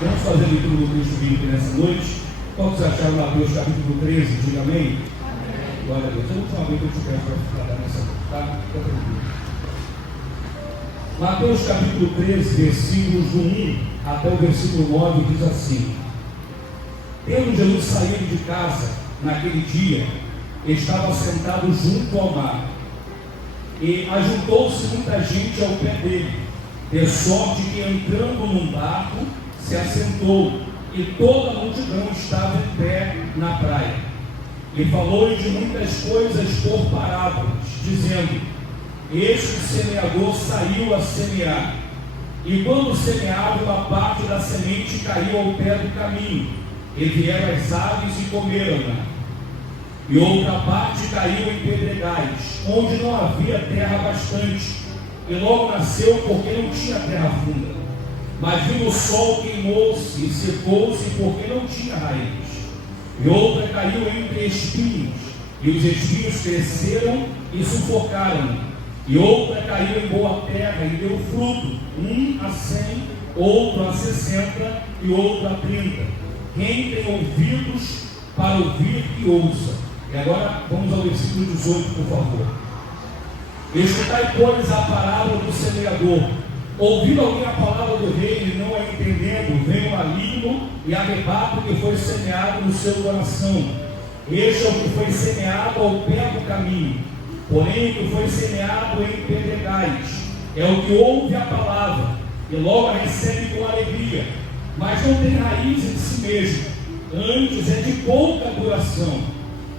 Vamos fazer a leitura do texto bíblico nessa noite. Qual que vocês acharam? Mateus capítulo 13, diga amém. Glória a Deus. Eu última vez que eu te peço para ficar nessa noite, tá? Fica tranquilo. Mateus capítulo 13, versículos do 1 até o versículo 9, diz assim: Tendo Jesus saído de casa naquele dia, estava sentado junto ao mar, e ajuntou-se muita gente ao pé dele, de sorte que, entrando num barco, se assentou, e toda a multidão estava em pé na praia. E falou-lhe de muitas coisas por parábolas, dizendo: Este semeador saiu a semear, e quando semeava, uma parte da semente caiu ao pé do caminho, e vieram as aves e comeram-na. E outra parte caiu em pedregais, onde não havia terra bastante, e logo nasceu porque não tinha terra funda. Mas vindo o sol, queimou-se e secou-se, porque não tinha raiz. E outra caiu entre espinhos, e os espinhos cresceram e sufocaram. E outra caiu em boa terra e deu fruto, um a 100, outro a 60 e outro a 30. Quem tem ouvidos para ouvir, que ouça. E agora vamos ao versículo 18, por favor. Escutai, pois, a parábola do semeador. Ouvindo alguém a palavra do reino e não a entendendo, vem o maligno e arrebata o que foi semeado no seu coração. Este é o que foi semeado ao pé do caminho. Porém, o que foi semeado em pedregais é o que ouve a palavra e logo a recebe com alegria, mas não tem raiz em si mesmo, antes é de pouca duração.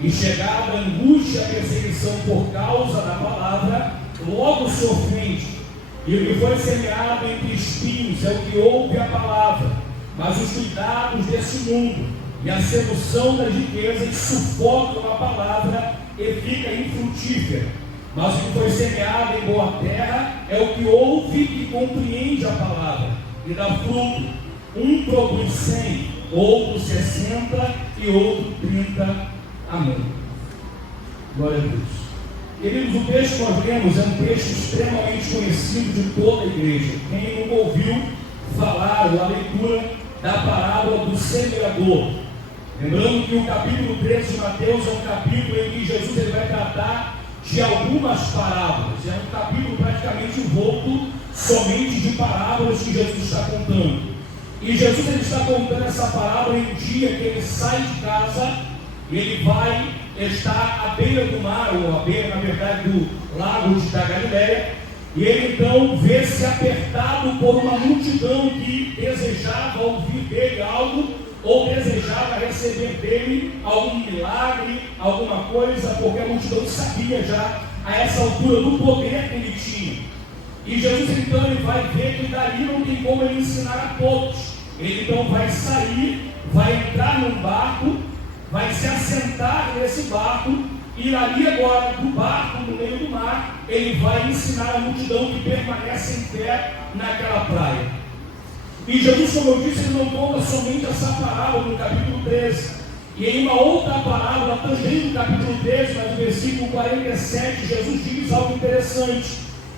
E chegada a angústia e a perseguição por causa da palavra, logo se ofende. E o que foi semeado entre espinhos é o que ouve a palavra, mas os cuidados desse mundo e a sedução das riquezas sufocam a palavra e fica infrutífera. Mas o que foi semeado em boa terra é o que ouve e compreende a palavra, e dá fruto. Um produz 100, outro 60 e outro 30. Amém. Glória a Deus. Queridos, o texto que nós lemos é um texto extremamente conhecido de toda a igreja. Quem nunca ouviu falar a leitura da parábola do semeador? Lembrando que o capítulo 13 de Mateus é um capítulo em que Jesus ele vai tratar de algumas parábolas. É um capítulo praticamente envolto somente de parábolas que Jesus está contando. E Jesus ele está contando essa parábola em um dia que ele sai de casa, ele vai estar à beira do mar, ou à beira, na verdade, do lago da Galileia, e ele então vê-se apertado por uma multidão que desejava ouvir dele algo, ou desejava receber dele algum milagre, alguma coisa, porque a multidão sabia já, a essa altura, do poder que ele tinha. E Jesus então ele vai ver que dali não tem como ele ensinar a todos. Ele então vai sair, vai entrar num barco, vai se assentar nesse barco, e ali agora, do barco, no meio do mar, ele vai ensinar a multidão que permanece em pé naquela praia. E Jesus, como eu disse, ele não conta somente essa parábola no capítulo 13. E em uma outra parábola, também no capítulo 13, mas no versículo 47, Jesus diz algo interessante.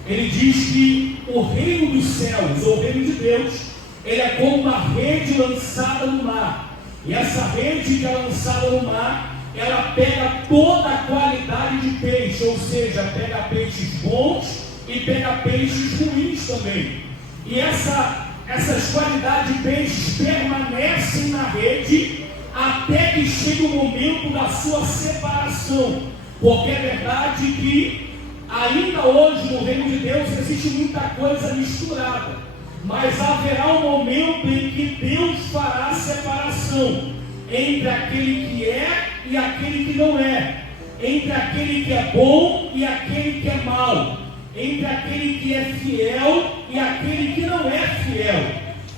Ele diz que o reino dos céus, ou o reino de Deus, ele é como uma rede lançada no mar. E essa rede que é lançada no mar, ela pega toda a qualidade de peixe, ou seja, pega peixes bons e pega peixes ruins também. E essas qualidades de peixes permanecem na rede até que chegue o momento da sua separação. Porque é verdade que ainda hoje no reino de Deus existe muita coisa misturada. Mas haverá um momento em que Deus fará a separação entre aquele que é e aquele que não é, entre aquele que é bom e aquele que é mau, entre aquele que é fiel e aquele que não é fiel.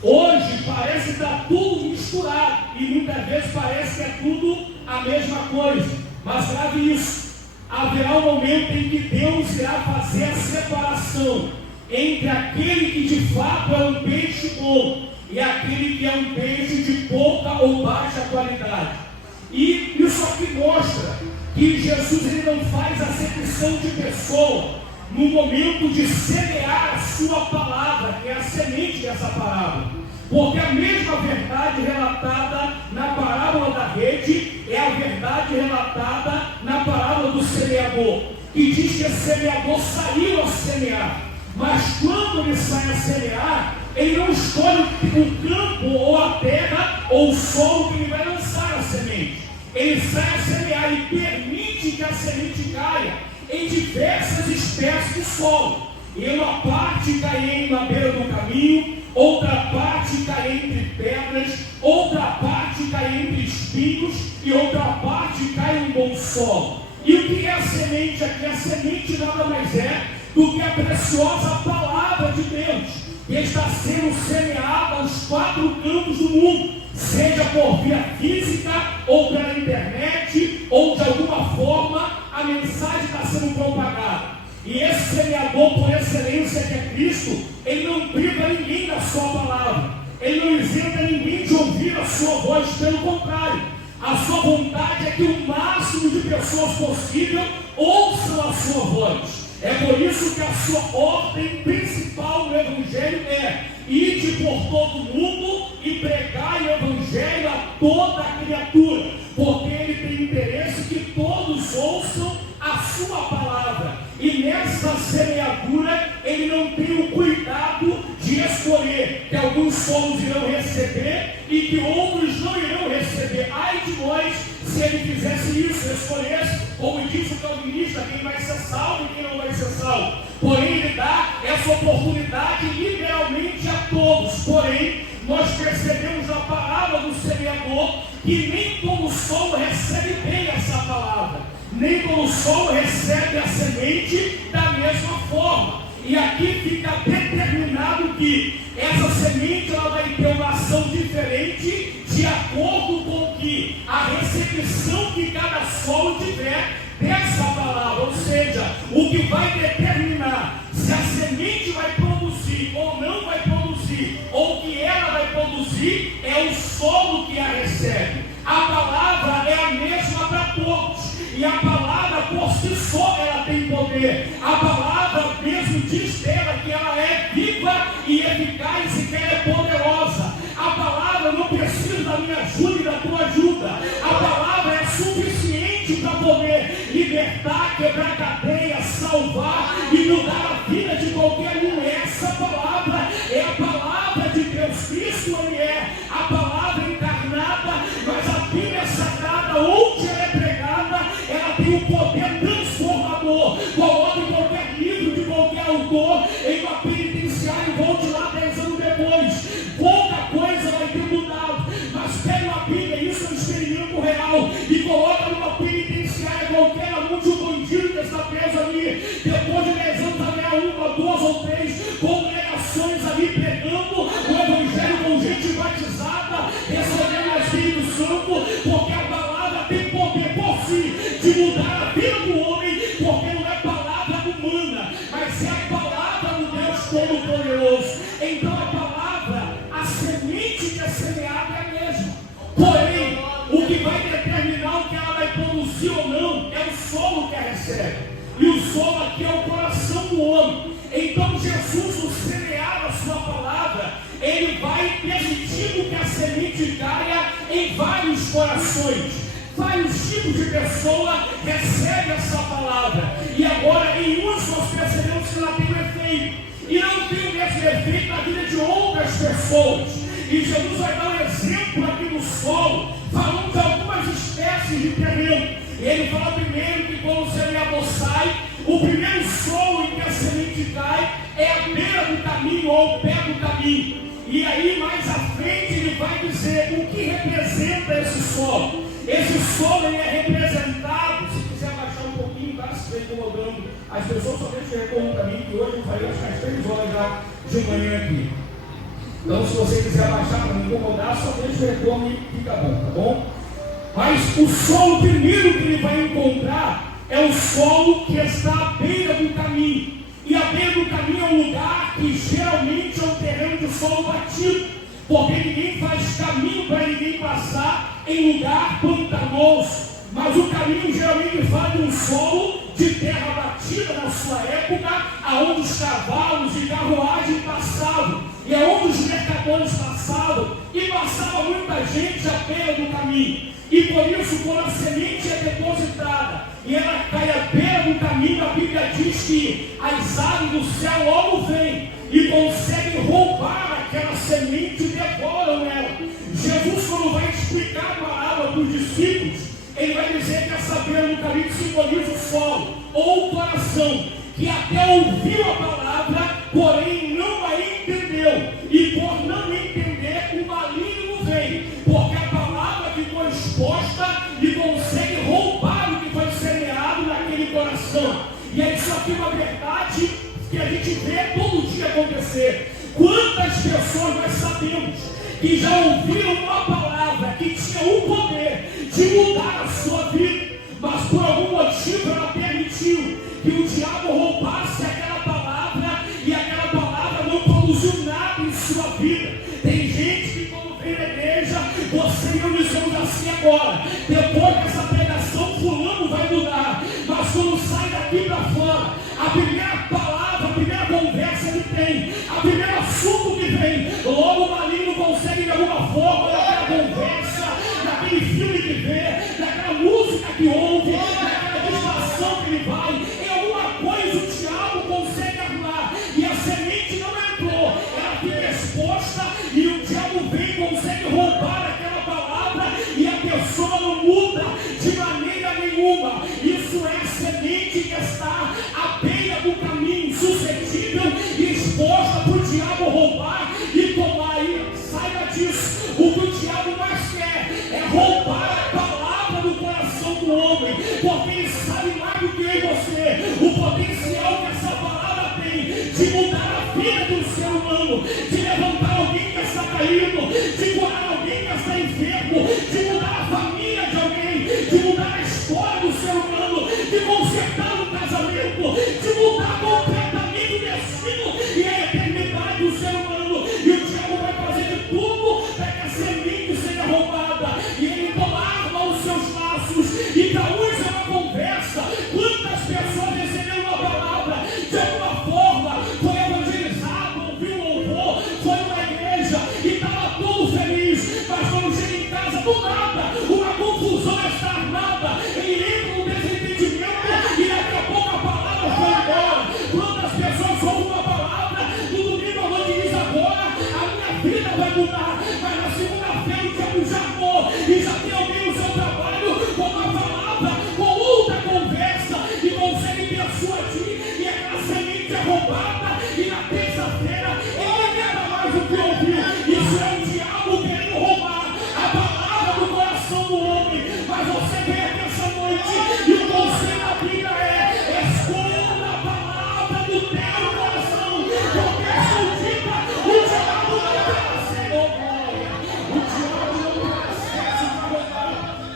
Hoje parece estar tudo misturado e muitas vezes parece que é tudo a mesma coisa, mas grave isso, haverá um momento em que Deus irá fazer a separação entre aquele que de fato é um peixe bom e aquele que é um peixe de pouca ou baixa qualidade. E isso aqui mostra que Jesus ele não faz acepção de pessoa no momento de semear a sua palavra, que é a semente dessa parábola. Porque a mesma verdade relatada na parábola da rede é a verdade relatada na parábola do semeador, que diz que o semeador saiu a semear. Mas quando ele sai a semear, ele não escolhe o campo ou a terra ou o solo que ele vai lançar a semente. Ele sai a semear e permite que a semente caia em diversas espécies de solo. E uma parte cai na beira do caminho, outra parte cai entre pedras, outra parte cai entre espinhos e outra parte cai em bom solo. E o que é a semente aqui? A semente nada mais é do que a preciosa palavra de Deus, que está sendo semeada aos 4 cantos do mundo, seja por via física, ou pela internet, ou de alguma forma a mensagem está sendo propagada. E esse semeador por excelência que é Cristo, ele não priva ninguém da sua palavra, ele não isenta ninguém de ouvir a sua voz, pelo contrário, a sua vontade é que o máximo de pessoas possível ouçam a sua voz. É por isso que a sua ordem principal no Evangelho é: ide por todo mundo e pregai o Evangelho a toda a criatura, porque ele tem interesse que todos ouçam a sua palavra. E nessa semeadura ele não tem o cuidado de escolher que alguns solos irão receber e que outros não irão receber. Ai de nós se ele fizesse isso, escolhesse, como disse o calvinista, quem vai ser salvo e quem não vai ser salvo. Porém ele dá essa oportunidade liberalmente a todos. Porém nós percebemos na palavra do semeador que nem todo solo recebe bem essa palavra, nem todo solo recebe a semente da mesma forma. E aqui fica determinado que essa semente ela vai ter uma ação diferente de acordo com que a recepção que cada solo tiver dessa palavra. Ou seja, o que vai determinar se a semente vai produzir ou não vai produzir, ou o que ela vai produzir, é o solo que a recebe. A palavra é a mesma para todos. E a palavra por si só ela tem poder. A palavra mesmo diz dela que ela é viva e eficaz e que ela é poderosa. A palavra não precisa da minha ajuda e da tua ajuda. A palavra é suficiente para poder libertar, quebrar cadeia, salvar e mudar a vida de qualquer um. Essa palavra é a palavra de Deus. Cristo ele é a palavra encarnada, mas a Bíblia Sagrada, onde ela é pregada, ela tem um poder transformador. Coloque qualquer livro de qualquer autor em uma penitenciária e volte lá 10 anos depois. Pouca coisa vai ter mudado. Mas pega uma Bíblia, isso é um experimento real, e coloca numa penitenciária qualquer, aonde o bandido que está preso ali, depois de 10 anos, vai ganhar 1, 2 ou 3 congregações ali pregando o Evangelho com gente batizada, recebendo o Espírito Santo, porque a palavra tem poder por si de mudar a vida do homem, porque não é palavra humana, mas é a palavra do Deus Todo-Poderoso. Então a palavra, a semente que é semeada é a mesma. Porém, o que vai determinar o que ela vai produzir ou não é o solo que a recebe. E o solo aqui é o coração do homem. Então Jesus, ao semear a sua palavra, ele vai permitindo que a semente caia em vários corações. Vários tipos de pessoa recebem essa palavra. E agora em uns nós percebemos que ela tem um efeito. E não tem o mesmo efeito na vida de outras pessoas. E Jesus vai dar um exemplo aqui no solo, falando de algumas espécies de terreno. Ele fala primeiro que quando o semeador sai, o primeiro solo em que a semente cai é a beira do caminho ou o pé do caminho. E aí mais à frente ele vai dizer o que representa esse solo. Esse solo ele é representado, se quiser baixar um pouquinho, tá? Se estiver incomodando as pessoas, só deixa eu retorno para mim, que hoje eu falei acho que às 3 horas já de manhã aqui. Então se você quiser baixar para me incomodar, só deixa o retorno e fica bom, tá bom? Mas o solo primeiro que ele vai encontrar é o solo que está à beira do caminho. E a beira do caminho é um lugar que geralmente é um terreno de solo batido, porque ninguém faz caminho para ninguém passar em lugar pantanoso. Mas o caminho geralmente fala de um solo de terra batida na sua época, aonde os cavalos e carruagem passavam, e aonde os mercadores pecadores passavam, e passava muita gente à beira do caminho. E por isso, quando a semente é depositada e ela cai à beira do caminho, a Bíblia diz que as aves do céu logo vêm e conseguem roubar aquela semente e devoram ela. Jesus, quando vai explicar a palavra para os discípulos, ele vai dizer que essa beira do caminho simboliza o solo ou o coração, que até ouviu a palavra, porém não a entendeu. E por não entender, o maligno vem, porque a palavra ficou exposta e consegue roubar o que foi semeado naquele coração. E é isso aqui uma verdade que a gente vê todo dia acontecer. Quantas pessoas nós sabemos que já ouviram uma palavra que tinha o poder de mudar a sua vida, mas por algum motivo ela permitiu que o diabo roubasse aquela palavra e aquela palavra não produziu nada em sua vida. Tem gente que quando vem na igreja, você e eu dizemos assim agora, depois dessa pregação fulano vai mudar, mas quando sai daqui para fora, a primeira palavra, a primeira conversa que tem, a primeiro assunto que vem, logo o maligno consegue de alguma forma, naquela conversa, naquele filme que vê, naquela música que ouve, naquela distração que ele vai, em alguma coisa o diabo consegue armar, e a semente não entrou, ela fica exposta, e o diabo vem e consegue roubar aquela palavra, e a pessoa não muda de maneira nenhuma. Isso é a semente que está à beira do caminho, suscetível e exposta para o diabo roubar e tomar. E saiba disso, o que o diabo mais quer é roubar a palavra do coração do homem, porque ele sabe mais do que eu e você, o potencial que essa palavra tem de mudar a vida do ser humano, de levantar alguém que está caído, de curar alguém que está enfermo, de mudar a família de alguém, de mudar a história do ser humano, de consertar o casamento, de mudar completamente o destino e a eternidade do ser humano. E o diabo vai fazer de tudo para que a semente seja roubada, e ele então arma os seus laços, e para uns é uma conversa. Quantas pessoas receberam uma palavra, de alguma forma, foi evangelizado, ouviu louvor, foi numa igreja e estava todo feliz, mas quando chega em casa do nada, uma confusão está armada, ele entra no desentendimento e daqui a pouco a palavra foi embora. Quantas pessoas ouvem uma palavra, no domingo à noite diz agora, a minha vida vai mudar, mas na segunda-feira o diabo já armou, e já tem alguém no seu trabalho com uma palavra, com outra conversa, e consegue persuadir, e aquela semente é roubada, e na terça-feira ele não lembra mais o que ouviu. Isso é o diabo querendo roubar a palavra do coração do homem. Mas você vem aqui essa noite e o conselho da Bíblia é: esconda a palavra do teu coração, porque escondida o diabo não percebe, oh glória, o diabo não percebe de roubar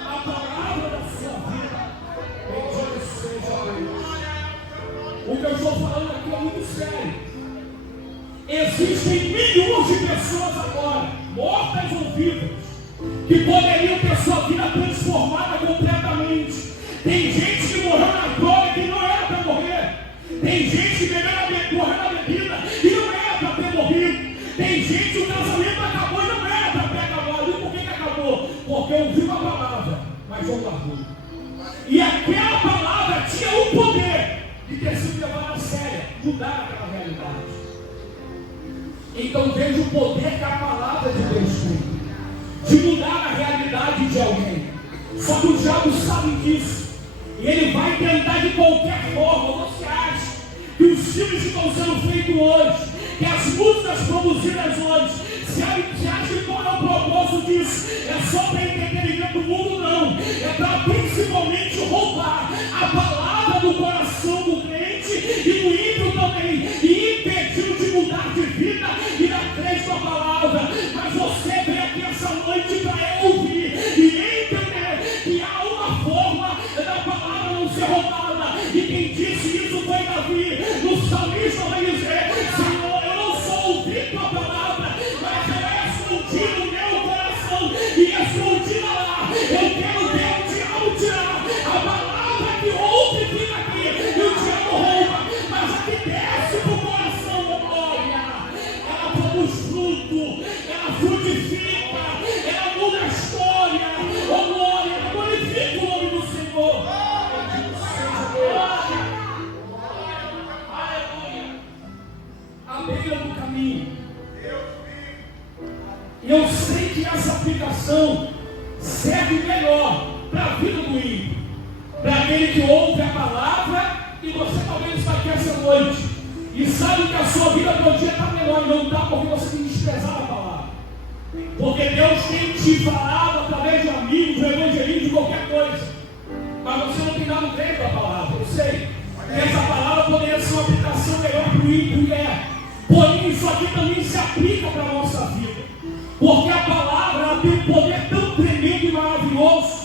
a palavra da sua vida. Bendito seja Deus. O que eu estou falando aqui é muito sério. Existem milhões de pessoas agora, mortas ou vivas, que poderiam ter sua vida transformada completamente. Tem gente que morreu na droga que não era para morrer. Tem gente que morreu na bebida e não era para ter morrido. Tem gente que o casamento acabou e não era para ter acabado. E por que acabou? Porque ouviu a palavra, mas não guardou. E aquela palavra tinha o poder de ter sido levada a sério, mudar aquela realidade. Então veja o poder que a palavra de Deus tem de mudar a realidade de alguém. Só que o diabo sabe disso, e ele vai tentar de qualquer forma. Você acha que os filmes que estão sendo feitos hoje, que as músicas produzidas hoje, você acha que qual é o propósito disso? É só para entretenimento do mundo? Não, é para principalmente roubar a palavra do coração do crente e do ímpio também, e impediu de mudar de vida e dar crédito à palavra. Mas você vem aqui essa noite para ouvir e entender que há uma forma da palavra não ser roubada. E quem disse isso foi Davi. No salmista vai dizer: Senhor, eu não sou ouvido tua palavra, mas ela é escondida no meu coração e escondida lá. Eu quero ver o diabo tirar E eu sei que essa aplicação serve melhor para a vida do ímpio, para aquele que ouve a palavra, e você talvez está aqui essa noite e sabe que a sua vida podia estar melhor, e não está porque você tem desprezado a palavra. Porque Deus tem te falado através de amigos, do evangelismo, de qualquer coisa, mas você não tem dado crédito à palavra. Eu sei que essa palavra poderia ser uma aplicação melhor para o ímpio, e é. Porém, isso aqui também se aplica para a nossa vida, porque a palavra ela tem um poder tão tremendo e maravilhoso,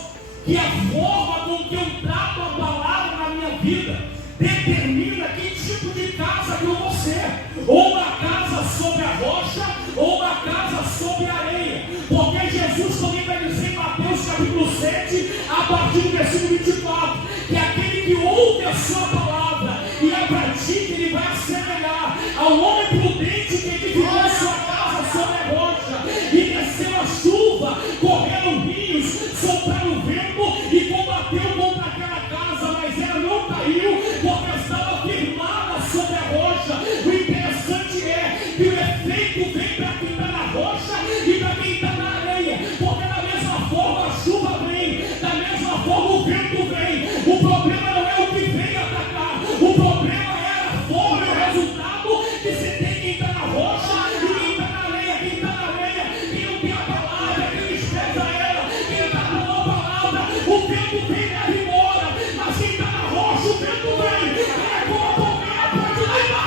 que a forma com que eu trato a palavra na minha vida determina que tipo de casa que eu vou ser, ou uma casa sobre a rocha, ou uma casa sobre a areia, porque Jesus também vai dizer em Mateus capítulo 7, a partir do versículo 24, que aquele que ouve a sua palavra e a pratica, ele vai assemelhar ao homem prudente que edificou a sua casa sobre a rocha, e desceu a chuva, correram rios, sopraram o vento, e combateu contra aquela casa, mas ela não caiu, porque estava firmada sobre a rocha. O interessante é que o efeito vem para quem está na rocha e para quem está na areia, porque da mesma forma a chuva vem, da mesma forma o vento vem. O problema não é o que vem atacar, o problema é a forma e o resultado que você tem. Quem está na rocha e quem está na areia, quem está na areia, quem não tem a palavra, quem despreza ela, quem está com a palavra, o vento vem e leva embora, mas quem está na rocha, o vento vem, é como a palmeira, pode levar.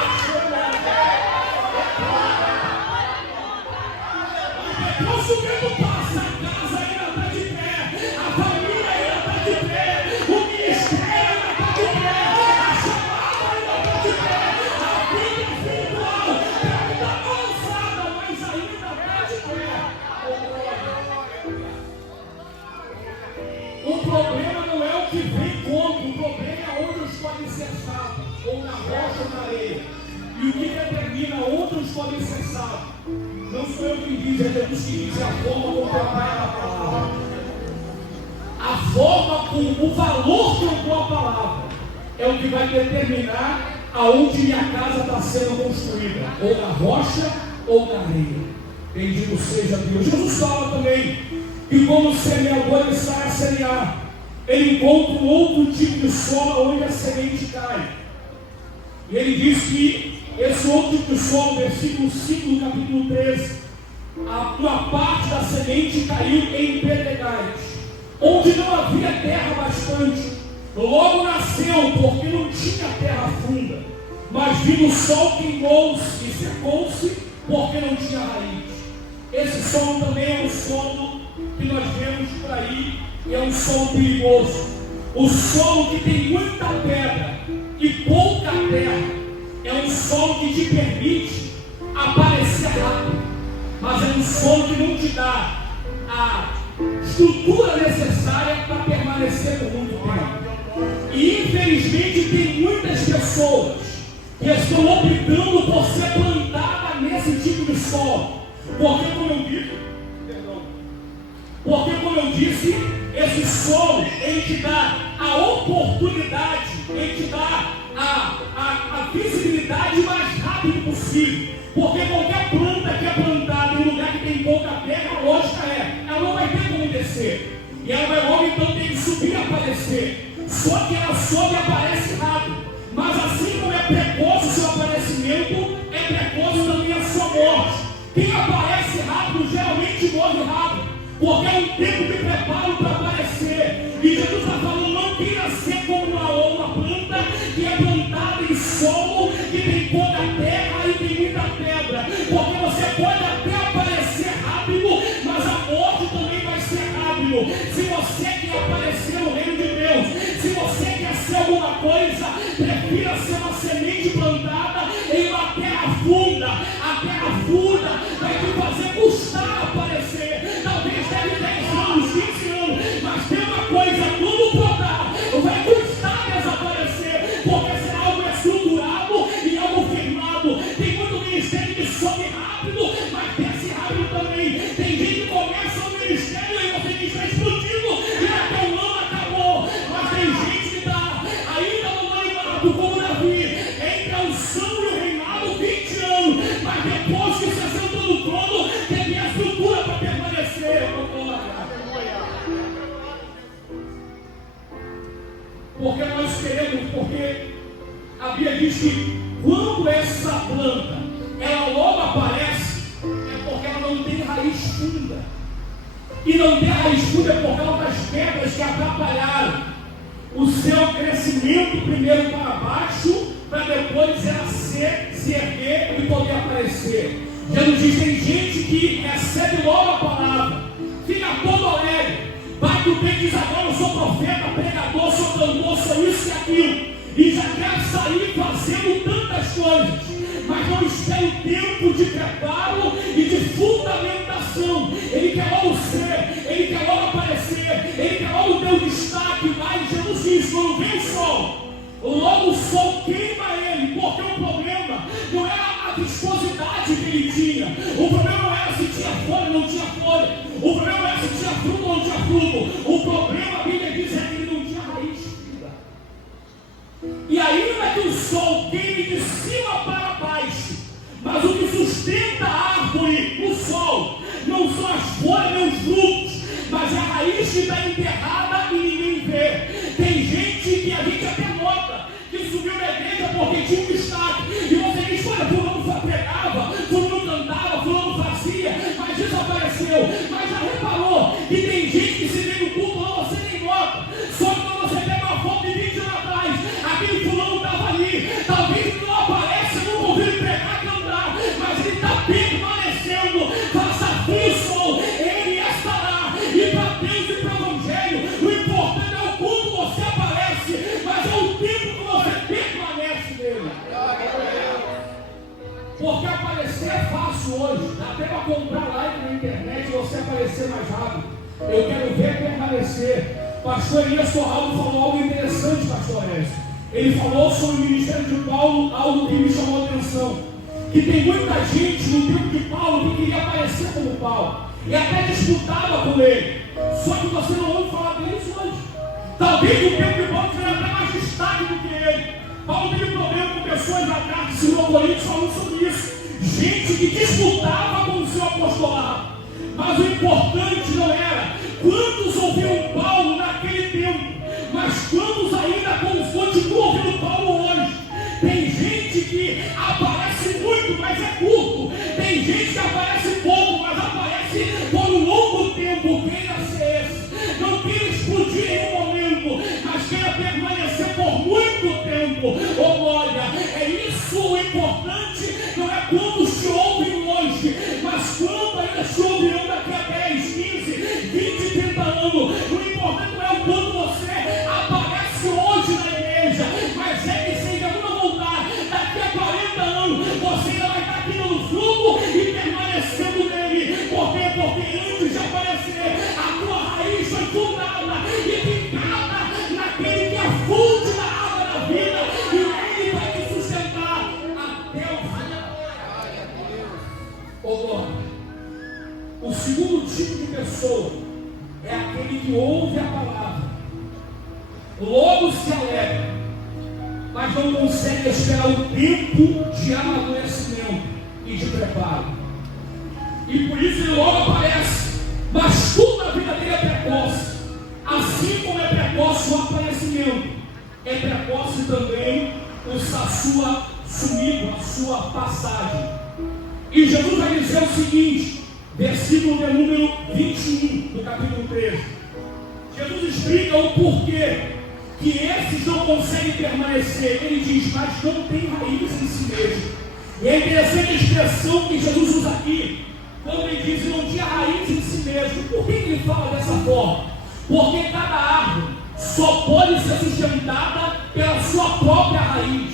Depois o vento passa, a casa ainda está de pé, a família ainda está de pé, o ministério ainda está de pé, a chamada ainda está de pé, a vida espiritual pode estar avançada, mas ainda está de pé. O problema não é o que vem contra, o problema é onde os podem ser salvos, ou na rocha ou na areia. E o que determina onde os podem ser salvos? Não sou eu quem diz, é Jesus que diz, é a forma como eu trago a palavra. A forma com o valor que eu dou à palavra é o que vai determinar aonde minha casa está sendo construída, ou na rocha ou na areia. Bendito seja Deus. Jesus fala também que como o semeador ele sai a semear, ele encontra um outro tipo de solo onde a semente cai. E ele diz que esse outro tipo de solo, versículo 5 do capítulo 13, uma parte da semente caiu em pedregais, onde não havia terra bastante. Logo nasceu, porque não tinha terra funda, mas vindo o sol queimou-se e secou-se, porque não tinha raiz. Esse solo também é um solo que nós vemos por aí, e é um solo perigoso. O solo que tem muita pedra e pouca terra é um solo que te permite aparecer rápido, mas é um solo que não te dá a estrutura necessária para permanecer por muito tempo. E infelizmente tem muitas pessoas que estão optando por ser plantadas nesse tipo de solo, porque como eu disse, esse solo ele te dá a oportunidade, ele te dá a visibilidade mais rápido possível, porque qualquer planta que é plantada em um lugar que tem pouca terra, a lógica ela não vai ter como descer, e ela vai logo então ter que subir e aparecer, só que ela sobe e aparece rápido, mas assim como é precoce o seu aparecimento, é precoce também a sua morte. Quem aparece rápido geralmente morre rápido, porque é um tempo de preparo para aparecer. E Jesus está falando, não queira ser como uma planta que é plantada em solo, que tem pouca terra e tem muita pedra, porque você pode até aparecer rápido, mas a morte também vai ser rápido. Se você quer aparecer no reino de Deus, se você quer ser alguma coisa, prefira ser uma semente plantada em uma terra funda. A terra funda vai te fazer custar aparecer. Talvez deve 10 anos, 15 anos, mas tem uma coisa, quando brotar, vai custar desaparecer, porque será algo estruturado e algo firmado. Tem muito ministério que sobe rápido, mas desce rápido também. Tem gente que começa o ministério e você diz, está explodindo, e até o ano acabou. Mas tem gente que está ainda no anonimato, como Davi, entre a unção e o reinado, 20 anos, mas depois que 60 anos Bíblia diz que quando essa planta, ela logo aparece, é porque ela não tem raiz funda. E não tem raiz funda é por causa das pedras que atrapalharam o seu crescimento primeiro para baixo, para depois ela se erguer e poder aparecer. Jesus diz: tem gente que recebe logo a palavra, fica todo alegre, vai pro bem, diz: agora eu sou profeta, pregador, sou cantor, sou isso e aquilo, e já quer sair fazendo tantas coisas, mas não espera o tempo de preparo e de fundamentação. Ele quer logo ser, ele quer logo aparecer, ele quer logo ter o destaque. Mas Jesus diz: quando vem o sol, logo o sol queima ele, porque o problema não era a viscosidade que ele tinha, o problema não era se tinha folha ou não tinha folha, o problema não era se tinha fruto ou não tinha fruto, o problema, a Bíblia diz, é que ele não tinha raiz funda. E ainda que o sol queime de cima para baixo, mas o que sustenta a árvore no sol não são as folhas nem os frutos, mas é a raiz que está enterrada e ninguém vê. Tem gente que a gente até nota que subiu na igreja porque tinha um destaque, e você diz: olha, fulano pregava, fulano cantava, fulano fazia, mas desapareceu. Mas já reparou que tem gente que se vê no culto, não, você nem nota, só que quando você pega uma foto de 20 anos atrás, aquele fulano estava ali, talvez ele não aparece, não ouviu ele pregar, cantar, mas ele está permanecendo, faça frio o sol, ele estará. E para Deus e para o Evangelho, o importante é o quanto você aparece, mas é o tempo que você permanece nele. Porque aparecer é fácil hoje, dá até para comprar like na internet e você aparecer mais rápido. Eu quero ver permanecer. Pastor Elias Sorraldo falou algo interessante, pastor Elias. Ele falou sobre o ministério de Paulo, algo que me chamou a atenção. Que tem muita gente no tempo de Paulo que queria aparecer como Paulo, e até disputava com ele. Só que você não ouve falar deles hoje. Talvez no tempo de Paulo tenha até mais destaque do que ele. Paulo teve problema com pessoas na carta de 2 Coríntios falando sobre isso. Gente que disputava com o seu apostolado. Mas o importante não era quantos ouviram Paulo naquele tempo, mas quantos ainda continuam ouvindo Paulo hoje. Tem gente que aparece muito, mas é curto. Tem gente que aparece pouco, mas aparece por um longo tempo. Queira ser esse. Não queira explodir em um momento, mas queira permanecer por muito tempo. Oh glória, é isso o importante. Não é quantos te ouvem hoje, mas quanto ainda te ouvirão daqui a 10, 15, 20, 30 anos. O importante não é o quanto você aparece hoje na igreja, mas é que seja uma voltar daqui a 40 anos, você ainda vai estar aqui no fruto e permanecendo nele. Por quê? Porque antes de aparecer, a tua raiz foi fundada e ficada naquele que é fonte da água da vida, e ele vai te sustentar até o final. O segundo tipo de pessoa é aquele que ouve a palavra, logo se alegra, mas não consegue esperar o tempo de amadurecimento e de preparo. E por isso ele logo aparece, mas tudo na vida dele é precoce. Assim como é precoce o aparecimento, é precoce também a sua sumida, a sua passagem. E Jesus vai dizer o seguinte, versículo de número 21 do capítulo 13. Jesus explica o porquê que esses não conseguem permanecer. Ele diz: mas não tem raiz em si mesmo. E é interessante a expressão que Jesus usa aqui, quando ele diz que não tinha raiz em si mesmo. Por que ele fala dessa forma? Porque cada árvore só pode ser sustentada pela sua própria raiz.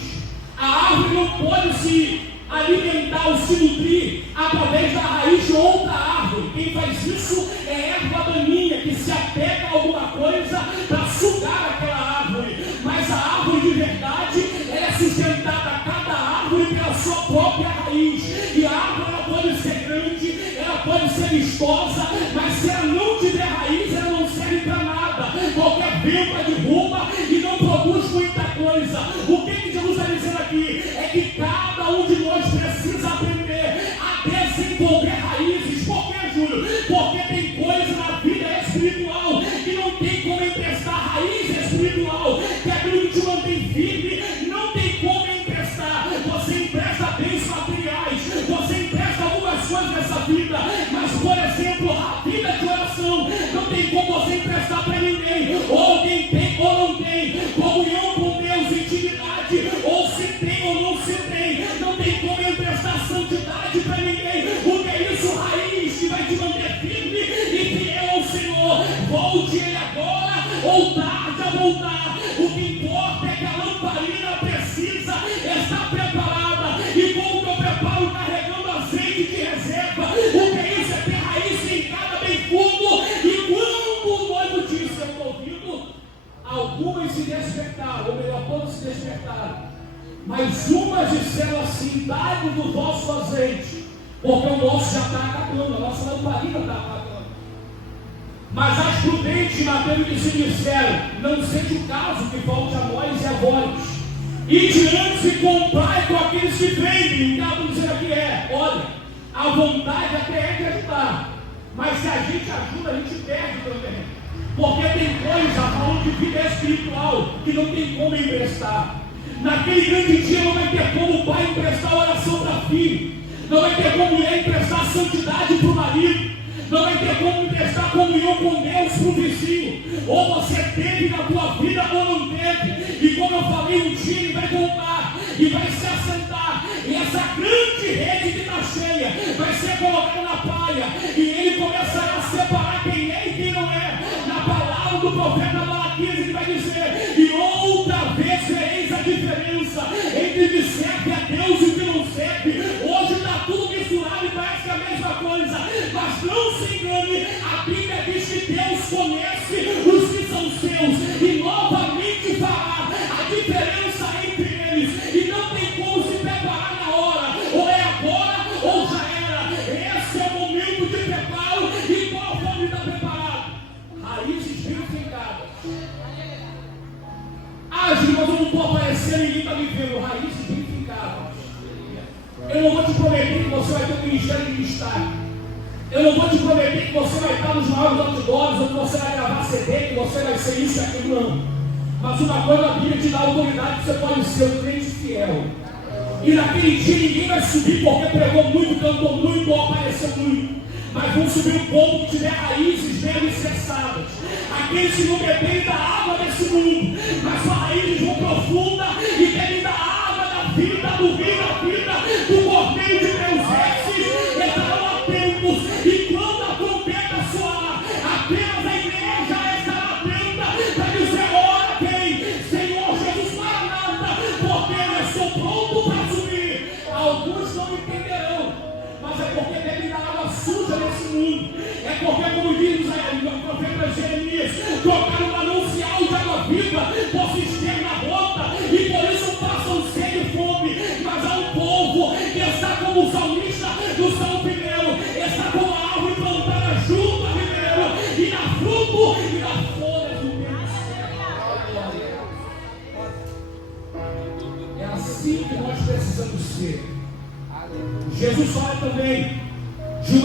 A árvore não pode se alimentar ou se nutrir através da raiz de outra árvore. Quem faz isso é erva daninha, que se apega a alguma coisa para sugar aquela árvore. Mas a árvore de verdade, ela é sustentada, cada árvore, pela sua própria raiz. E a árvore, ela pode ser grande, ela pode ser vistosa, mas se ela não tiver raiz, ela não serve para nada. Qualquer vento a derruba e não produz muita coisa. O que Jesus está dizendo aqui é que cada um de nós precisa aprender a desenvolver raízes. Por quê, Júlio? Porque tem coisa na vida espiritual que não tem como emprestar raiz espiritual, que é aquilo que te mantém firme, não tem como coração. Não tem como você emprestar para ninguém. Ou alguém tem ou não tem. Comunhão com Deus, intimidade. Ou se tem ou não se tem. Não tem como emprestar santidade para ninguém. O que é isso? Raiz que vai te manter firme e fiel ao Senhor. Volte Ele agora ou tarde a voltar. O que importa é que a lamparina precisa estar preparada. E como que eu preparo? Carregando azeite de reserva. O que é isso? É ter raiz fincada bem fundo. E quando o noivo disse ao ouvido, algumas se despertaram, ou melhor, todos se despertaram. Mas umas disseram assim: dai-nos do vosso azeite, porque o nosso já está acabando, a nossa lamparina está acabando. Mas as prudentes, Mateus disseram: não seja o caso que falte a nós e a vós. E diante se comprai com aqueles que vendem. O que ela está dizendo aqui é: olha, a vontade até é de ajudar, mas se a gente ajuda, a gente perde também. Porque tem coisa, falando de vida espiritual, que não tem como emprestar. Naquele grande dia não vai ter como o pai emprestar oração para filho, não vai ter como mulher emprestar santidade para o marido, não vai ter como emprestar comunhão com Deus para o vizinho. Ou você teve na tua vida ou não teve. E como eu falei, um dia ele vai voltar e vai se assentar. E essa grande rede que está cheia vai ser colocada na praia. E ele começará a separar quem é e quem não é. Na palavra do profeta Malaquias ele vai dizer: e outra vez vereis a diferença entre que serve a Deus e que não serve. Hoje está tudo misturado e parece que é a mesma coisa. Mas não se engane, a Bíblia diz que Deus conhece os que são seus e novamente fará a diferença entre eles. E não tem como se preparar na hora, ou é agora ou já era. Esse é o momento de preparo. E qual forma está preparado? Raízes bem fincadas. Ah, mas eu não estou aparecendo, ninguém está me vendo. Raízes bem fincadas. Eu não vou te prometer que você vai ter um ministério de destaque. Eu não vou te prometer que você vai estar nos maiores outdoors, ou que você vai gravar CD, que você vai ser isso e aquilo, não. Mas uma coisa, a Bíblia te dá autoridade que você pode ser um crente fiel. E naquele dia ninguém vai subir porque pregou muito, cantou muito ou apareceu muito. Mas vão subir um povo que tiver raízes bem alicerçadas. Aqueles que não beberem da água desse mundo, mas suas raízes vão profunda e bebem da água da vida, do rio da vida, do Cordeiro de Deus. Esses estarão atentos. E quando a trombeta soar, apenas a igreja estará atenta para dizer: ora quem? Senhor Jesus, Maranata, porque eu estou pronto para subir. Alguns não entenderão, mas é porque devem dar água suja nesse mundo. É porque, como diz o profeta Jeremias, trocaram um manancial de água viva por cisterna rota, e por isso passam sede e fome. Mas há um povo que está como o salmista do Salmo 1, está como a árvore plantada junto a ribeiro, e dá fruto e dá folhas do tempo certo. É assim que nós precisamos ser. Jesus fala também de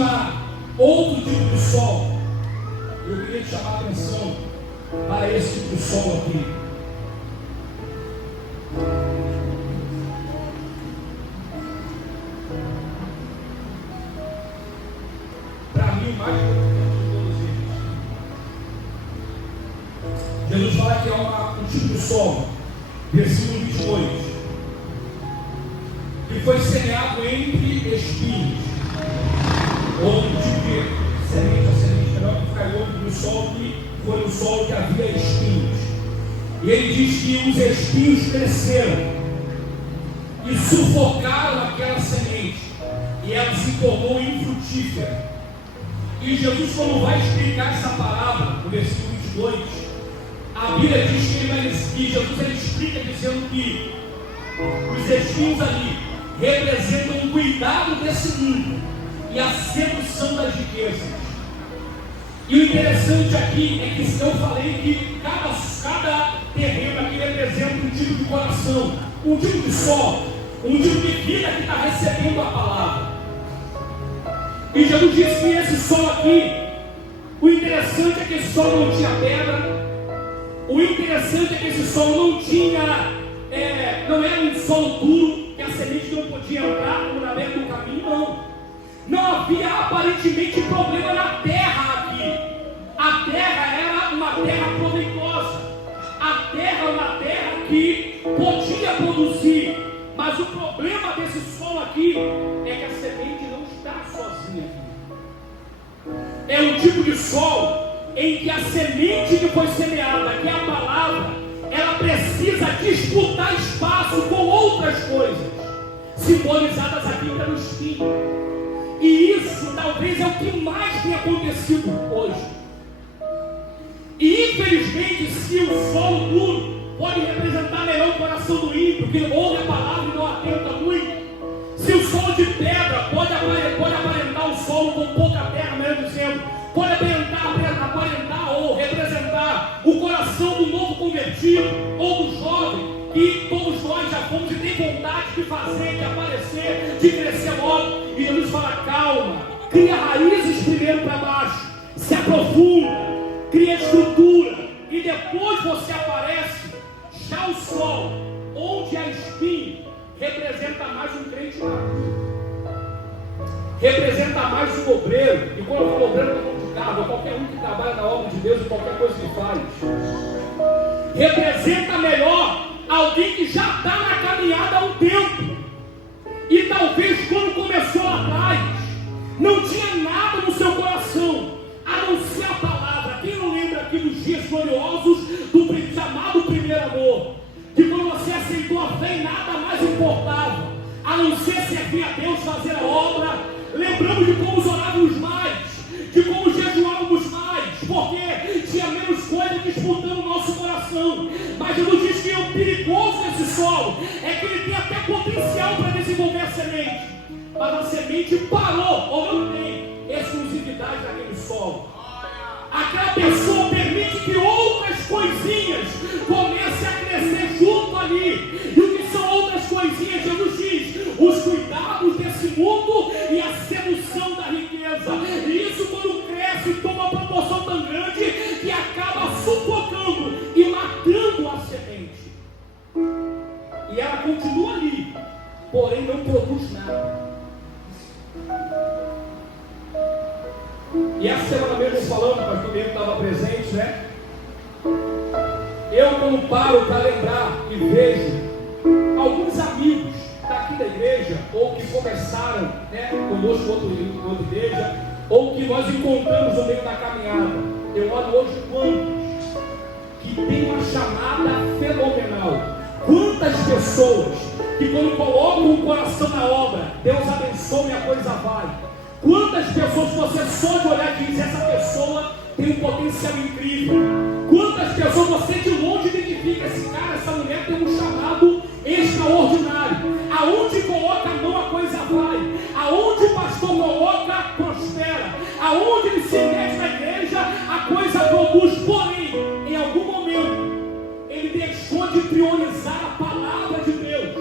outro tipo de sol. Eu queria te chamar a atenção para esse tipo de sol aqui. Para mim, mais importante de todos eles. Jesus fala que é um tipo de sol, versículo 28, que foi semeado entre espinhos, ou um tipo de semente, a semente melhor que caiu no sol, que foi no solo que havia espinhos. E ele diz que os espinhos cresceram e sufocaram aquela semente, e ela se tornou infrutífera. E Jesus, quando vai explicar essa parábola, no versículo 22, a Bíblia diz que Jesus ele explica dizendo que os espinhos ali representam o cuidado desse mundo e a sedução das riquezas. E o interessante aqui é que eu falei que cada terreno aqui representa um tipo de coração, um tipo de sol, um tipo de vida que está recebendo a palavra. E Jesus disse que esse sol aqui, o interessante é que esse sol não tinha pedra, o interessante é que esse sol não tinha, não era um solo duro, que a semente não podia entrar como na beira do caminho, não. Não havia aparentemente problema na terra aqui. aqui é que a semente não está sozinha aqui. É um tipo de solo em que a semente que foi semeada, que é a palavra, ela precisa disputar espaço com outras coisas, simbolizadas aqui pelo espinho. E isso talvez é o que mais tem acontecido hoje. E infelizmente, se o solo duro pode representar melhor o coração do ímpio, que ouve a palavra e não atenta muito, se o solo de pedra pode aparentar o solo com pouca terra, melhor dizendo, pode aparentar ou representar o coração do novo convertido ou do jovem, que todos nós já fomos e tem vontade de fazer, de aparecer, de crescer logo. E Jesus fala: calma, cria raízes primeiro para baixo, se aprofunda, cria estrutura, e depois você aparece. Já o sol, onde há espinho, representa mais um crente maduro, representa mais um obreiro. E quando eu falo obreiro, eu estou falando de carro, qualquer um que trabalha na obra de Deus, em qualquer coisa que faz. Representa melhor alguém que já está na caminhada há um tempo, e talvez quando começou lá atrás não tinha nada no seu coração a não ser a palavra. Quem não lembra aqui dos dias gloriosos do chamado primeiro amor, que quando você aceitou a fé, nada mais importava a não ser servir a Deus, fazer a obra. Lembramos de como orávamos mais, de como jejuávamos mais, porque tinha menos coisa disputando o nosso coração. Mas Jesus diz que o perigoso desse solo é que ele tem até potencial para desenvolver a semente, mas a semente parou, ou não tem exclusividade naquele solo. Aquela pessoa permite que outras coisinhas comecem a crescer junto ali. E o que são outras coisinhas? Jesus diz: os cuidados desse mundo e a sedução da riqueza. E isso, quando cresce, toma uma proporção tão grande que acaba sufocando e matando a semente. E ela continua ali, porém não produz nada. E essa semana mesmo falando, o pastor Diego estava presente, né? Eu, quando paro para lembrar e vejo alguns amigos daqui da igreja, ou que começaram, né, conosco outra igreja, ou que nós encontramos no meio da caminhada, eu olho hoje quantos que tem uma chamada fenomenal. Quantas pessoas que, quando colocam o coração na obra, Deus abençoa e a coisa vai. Quantas pessoas você só de olhar diz: essa pessoa tem um potencial incrível. Quantas pessoas você de longe identifica: esse cara, essa mulher tem um chamado extraordinário. Aonde coloca a mão, a coisa vai. Aonde o pastor coloca, prospera. Aonde ele se mete na igreja, a coisa produz. Porém, em algum momento, ele deixou de priorizar a palavra de Deus.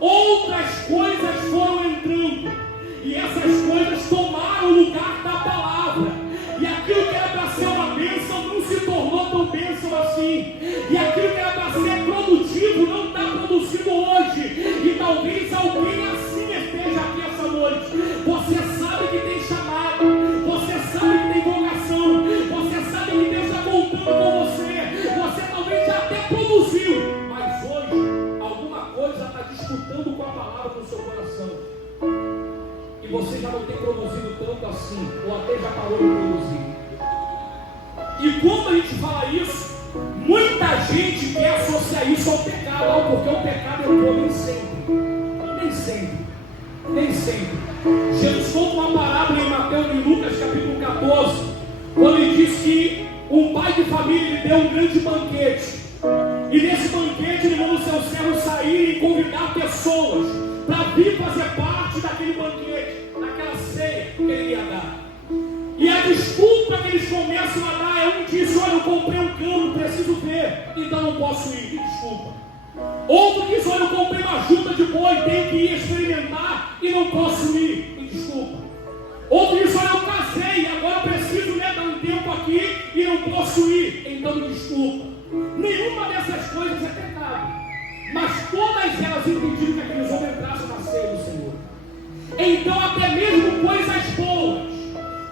Outras coisas foram entrando, e essas coisas tomaram o lugar da palavra. E aquilo que era para ser uma bênção não se tornou tão bênção assim. E aquilo que era para ser produtivo não está produzindo hoje. E talvez alguém assim esteja aqui essa noite. Você sabe que tem chamado, você sabe que tem vocação, você sabe que Deus está voltando com você. Você talvez já até produziu, mas hoje alguma coisa está disputando com a palavra no seu coração. E você já não tem produzido tanto assim, ou até já parou de produzir. E quando a gente fala isso, muita gente quer associar isso ao pecado, porque o pecado é bom. Nem sempre. Nem sempre. Nem sempre. Jesus conta uma parábola em Mateus, em Lucas capítulo 14, quando ele diz que um pai de família lhe deu um grande banquete. E nesse banquete ele mandou os seus servos saírem e convidar pessoas para vir fazer parte daquele banquete, daquela ceia que ele ia dar. E a desculpa que eles começam a dar é: um diz: olha, eu comprei um campo, preciso ver, então não posso ir, me desculpa. Outro diz: olha, eu comprei uma junta de boi, tenho que ir experimentar e não posso ir, me desculpa. Outro diz: olha, eu casei, agora eu preciso, né, dar um tempo aqui e não posso ir, então me desculpa. Nenhuma dessas coisas é pecado, mas todas elas impediram que aqueles homens entrassem na ceia do Senhor. Então, até mesmo coisas boas,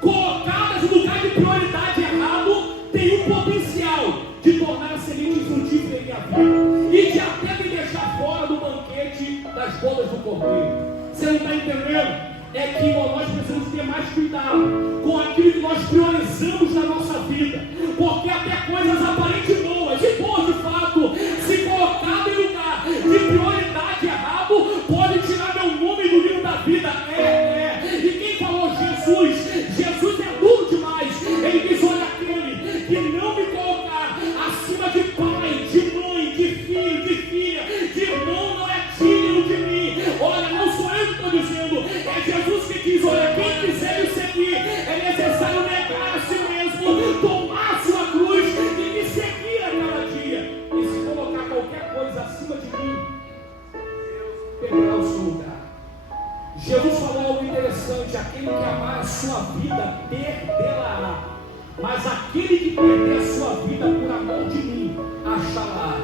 colocadas no lugar de prioridade errado, tem um potencial de tornar a semente frutífera em minha vida e de até me deixar fora do banquete das bodas do Cordeiro. Você não está entendendo? É que nós precisamos ter mais cuidado com aquilo que nós priorizamos na nossa vida, porque até coisas aparentemente boas e boas de fato, se colocado em lugar de prioridade errado, pode tirar meu nome do livro da vida. E quem falou Jesus é duro demais. Ele diz: olha, aquele que não me colocar acima de pai, de mãe, de filho, de filha, de irmão, não é digno de mim. Olha, não sou eu que estou dizendo, é Jesus que diz: olha, quem quiser me seguir, é necessário negar a si mesmo, tomar a sua cruz e me seguir a cada dia. E se colocar qualquer coisa acima de mim, Deus perderá o seu lugar. Jesus falou algo interessante: aquele que amar a sua vida, perdê-la-á. Mas aquele que perder a sua vida por amor de mim, achará.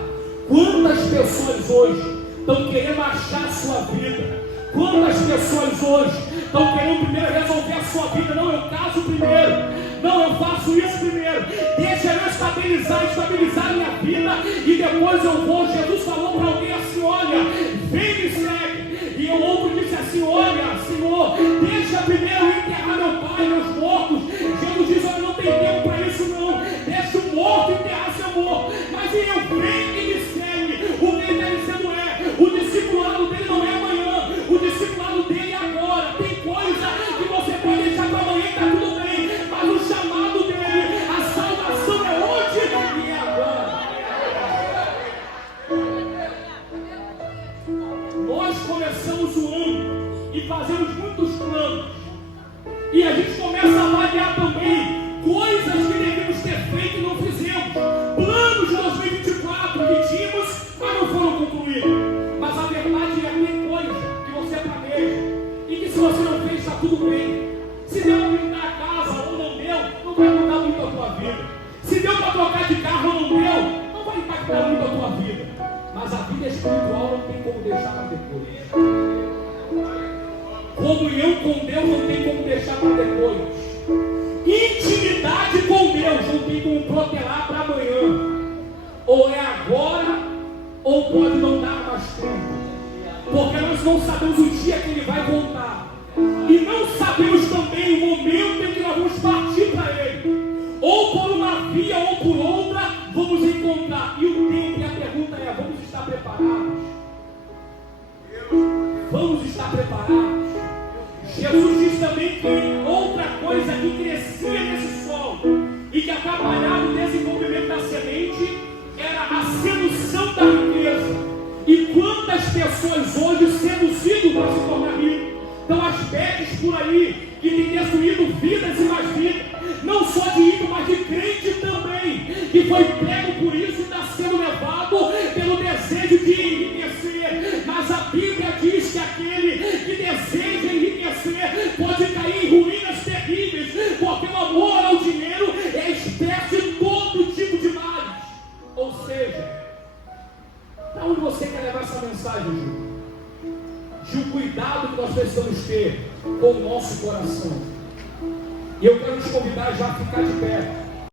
Quantas pessoas hoje estão querendo achar a sua vida? Quantas pessoas hoje estão querendo primeiro resolver a sua vida? Não, eu caso primeiro. Não, eu faço isso primeiro. Deixa eu estabilizar minha vida e depois eu vou. Jesus falou para alguém assim: olha, vem me segue. E o outro disse assim: olha, Senhor, deixa primeiro eu enterrar meu pai, meus mortos. Jesus diz: olha, não tem tempo para isso não. Deixa o morto enterrar seu morto. Mas eu venho e me segue. O que ele está dizendo o discipulado dele não é amanhã. O discipulado dele é agora. Tem coisa que você pode deixar para amanhã e está tudo bem. Mas o chamado dele, a salvação é hoje e é agora. Nós começamos o ano e fazemos muitos planos. E a gente começa a avaliar também coisas que devemos ter feito e não fizemos. Planos de 2024 que tínhamos, mas não foram concluídos. Mas a verdade é que tem coisa que você planeja e que se você não fez, está tudo bem. Se deu para pintar a casa ou não deu, não vai mudar muito a tua vida. Se deu para trocar de carro ou não deu, não vai impactar muito a tua vida. Mas a vida espiritual não tem como deixar para depois. Comunhão com Deus não tem como deixar para depois. Intimidade com Deus não tem como protelar para amanhã. Ou é agora, ou pode não dar mais tempo. Porque nós não sabemos o dia que Ele vai voltar. E não sabemos também o momento em que nós vamos partir para Ele. Ou por uma via ou por outra, vamos encontrar. E o tempo e a pergunta é: vamos estar preparados? Vamos estar preparados? Jesus diz também que outra coisa que crescia nesse solo e que atrapalhava o desenvolvimento da semente era a sedução da riqueza. E quantas pessoas hoje seduzidas para se tornar ricos? Então as bets por aí que têm destruído vidas e mais vidas, não só de ímpio, mas de crente também, que foi pego por isso e está sendo levado pelo desejo de enriquecer. Mas a Bíblia diz que aquele que deseja enriquecer pode cair em ruínas terríveis, porque o amor ao dinheiro é espécie de todo tipo de males. Ou seja, para onde você quer levar essa mensagem, Gil? De um cuidado que nós precisamos ter com o nosso coração. E eu quero te convidar já a ficar de pé.